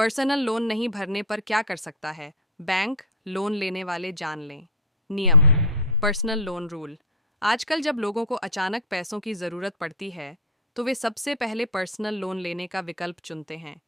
Personal loan नहीं भरने पर क्या कर सकता है बैंक? लोन लेने वाले जान लें। नियम। Personal loan rule. आजकल जब लोगों को अचानक पैसों की ज़रूरत पड़ती है तो वे सबसे पहले पर्सनल लोन लेने का विकल्प चुनते हैं।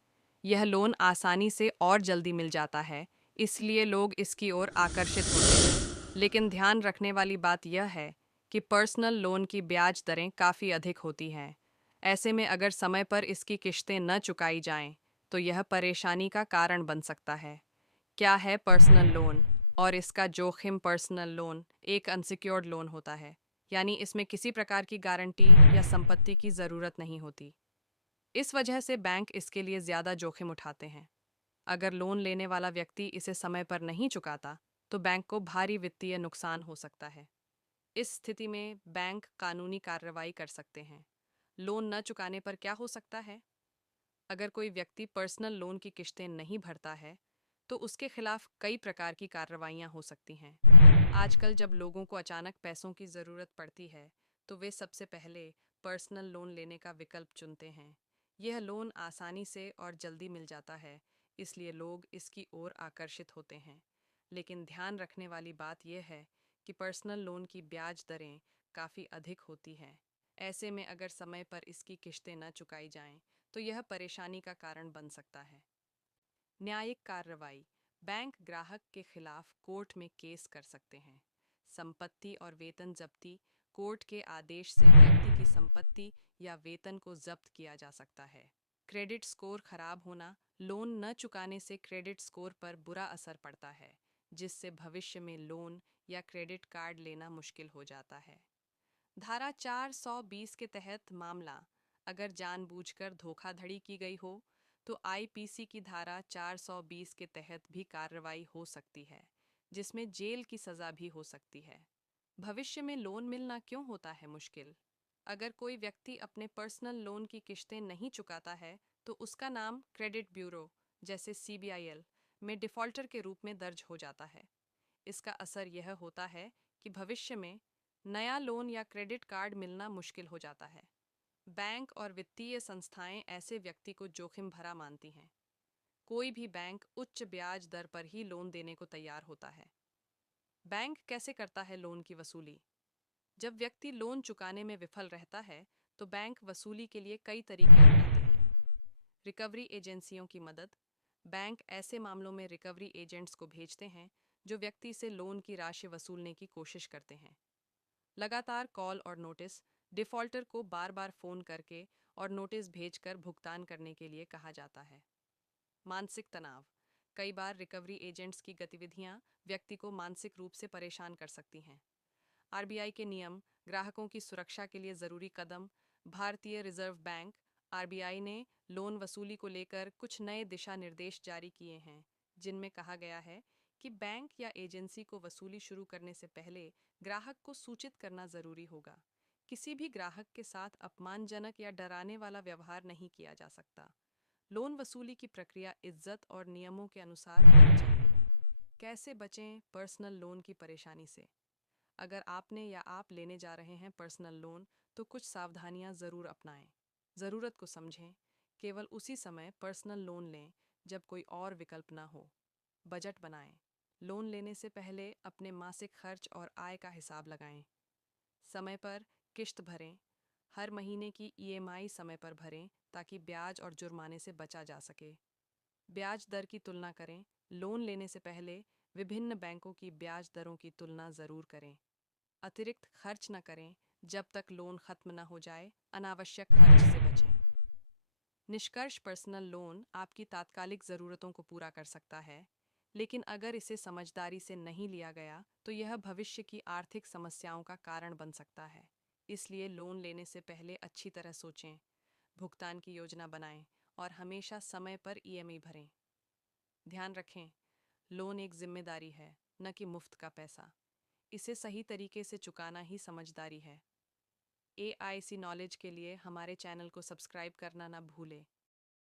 यह लोन आसानी से और जल्दी मिल जाता है, इसलिए लोग इसकी ओर आकर्षित होते हैं। लेकिन ध्यान रखने वाली बात यह है कि पर्सनल लोन की ब्याज दरें काफ़ी अधिक होती हैं। ऐसे में अगर समय पर इसकी किश्तें न चुकाई जाएं तो यह परेशानी का कारण बन सकता है। क्या है पर्सनल लोन और इसका जोखिम? पर्सनल लोन एक अनसिक्योर्ड लोन होता है, यानी इसमें किसी प्रकार की गारंटी या संपत्ति की ज़रूरत नहीं होती। इस वजह से बैंक इसके लिए ज़्यादा जोखिम उठाते हैं। अगर लोन लेने वाला व्यक्ति इसे समय पर नहीं चुकाता तो बैंक को भारी वित्तीय नुकसान हो सकता है। इस स्थिति में बैंक कानूनी कार्रवाई कर सकते हैं। लोन न चुकाने पर क्या हो सकता है? अगर कोई व्यक्ति पर्सनल लोन की किश्तें नहीं भरता है तो उसके खिलाफ कई प्रकार की कार्रवाइयां हो सकती हैं। आजकल जब लोगों को अचानक पैसों की ज़रूरत पड़ती है तो वे सबसे पहले पर्सनल लोन लेने का विकल्प चुनते हैं। यह लोन आसानी से और जल्दी मिल जाता है, इसलिए लोग इसकी ओर आकर्षित होते हैं। लेकिन ध्यान रखने वाली बात यह है कि पर्सनल लोन की ब्याज दरें काफ़ी अधिक होती हैं। ऐसे में अगर समय पर इसकी किश्तें न चुकाई जाएं तो यह परेशानी का कारण बन सकता है। न्यायिक कार्रवाई। बैंक ग्राहक के खिलाफ कोर्ट में केस कर सकते हैं। संपत्ति और वेतन जब्ती। कोर्ट के आदेश से व्यक्ति की संपत्ति या वेतन को जब्त किया जा सकता है। क्रेडिट स्कोर खराब होना। लोन न चुकाने से क्रेडिट स्कोर पर बुरा असर पड़ता है, जिससे भविष्य में लोन या क्रेडिट कार्ड लेना मुश्किल हो जाता है। धारा 420 के तहत मामला। अगर जानबूझकर धोखाधड़ी की गई हो तो आईपीसी की धारा 420 के तहत भी कार्रवाई हो सकती है, जिसमें जेल की सज़ा भी हो सकती है। भविष्य में लोन मिलना क्यों होता है मुश्किल? अगर कोई व्यक्ति अपने पर्सनल लोन की किश्तें नहीं चुकाता है तो उसका नाम क्रेडिट ब्यूरो जैसे सीबीआईएल में डिफ़ॉल्टर के रूप में दर्ज हो जाता है। इसका असर यह होता है कि भविष्य में नया लोन या क्रेडिट कार्ड मिलना मुश्किल हो जाता है। बैंक और वित्तीय संस्थाएं ऐसे व्यक्ति को जोखिम भरा मानती हैं। कोई भी बैंक उच्च ब्याज दर पर ही लोन देने को तैयार होता है। बैंक कैसे करता है लोन की वसूली? जब व्यक्ति लोन चुकाने में विफल रहता है तो बैंक वसूली के लिए कई तरीके अपनाते हैं। रिकवरी एजेंसियों की मदद। बैंक ऐसे मामलों में रिकवरी एजेंट्स को भेजते हैं जो व्यक्ति से लोन की राशि वसूलने की कोशिश करते हैं। लगातार कॉल और नोटिस। डिफ़ॉल्टर को बार बार फ़ोन करके और नोटिस भेजकर भुगतान करने के लिए कहा जाता है। मानसिक तनाव। कई बार रिकवरी एजेंट्स की गतिविधियां व्यक्ति को मानसिक रूप से परेशान कर सकती हैं। आरबीआई के नियम, ग्राहकों की सुरक्षा के लिए ज़रूरी कदम। भारतीय रिजर्व बैंक आरबीआई ने लोन वसूली को लेकर कुछ नए दिशा निर्देश जारी किए हैं, जिनमें कहा गया है कि बैंक या एजेंसी को वसूली शुरू करने से पहले ग्राहक को सूचित करना ज़रूरी होगा। किसी भी ग्राहक के साथ अपमानजनक या डराने वाला व्यवहार नहीं किया जा सकता। लोन वसूली की प्रक्रिया इज्जत और नियमों के अनुसार होनी चाहिए। कैसे बचें पर्सनल लोन की परेशानी से? अगर आपने या आप लेने जा रहे हैं पर्सनल लोन तो कुछ सावधानियां ज़रूर अपनाएं। ज़रूरत को समझें। केवल उसी समय पर्सनल लोन लें जब कोई और विकल्प ना हो। बजट बनाएं। लोन लेने से पहले अपने मासिक खर्च और आय का हिसाब लगाएं। समय पर किश्त भरें। हर महीने की ईएमआई समय पर भरें ताकि ब्याज और जुर्माने से बचा जा सके। ब्याज दर की तुलना करें। लोन लेने से पहले विभिन्न बैंकों की ब्याज दरों की तुलना ज़रूर करें। अतिरिक्त खर्च न करें जब तक लोन खत्म न हो जाए। अनावश्यक खर्च से बचें। निष्कर्ष, पर्सनल लोन आपकी तात्कालिक ज़रूरतों को पूरा कर सकता है, लेकिन अगर इसे समझदारी से नहीं लिया गया तो यह भविष्य की आर्थिक समस्याओं का कारण बन सकता है। इसलिए लोन लेने से पहले अच्छी तरह सोचें, भुगतान की योजना बनाएं और हमेशा समय पर ईएमआई भरें। ध्यान रखें, लोन एक जिम्मेदारी है, न कि मुफ्त का पैसा। इसे सही तरीके से चुकाना ही समझदारी है। एआईसी नॉलेज के लिए हमारे चैनल को सब्सक्राइब करना ना भूलें।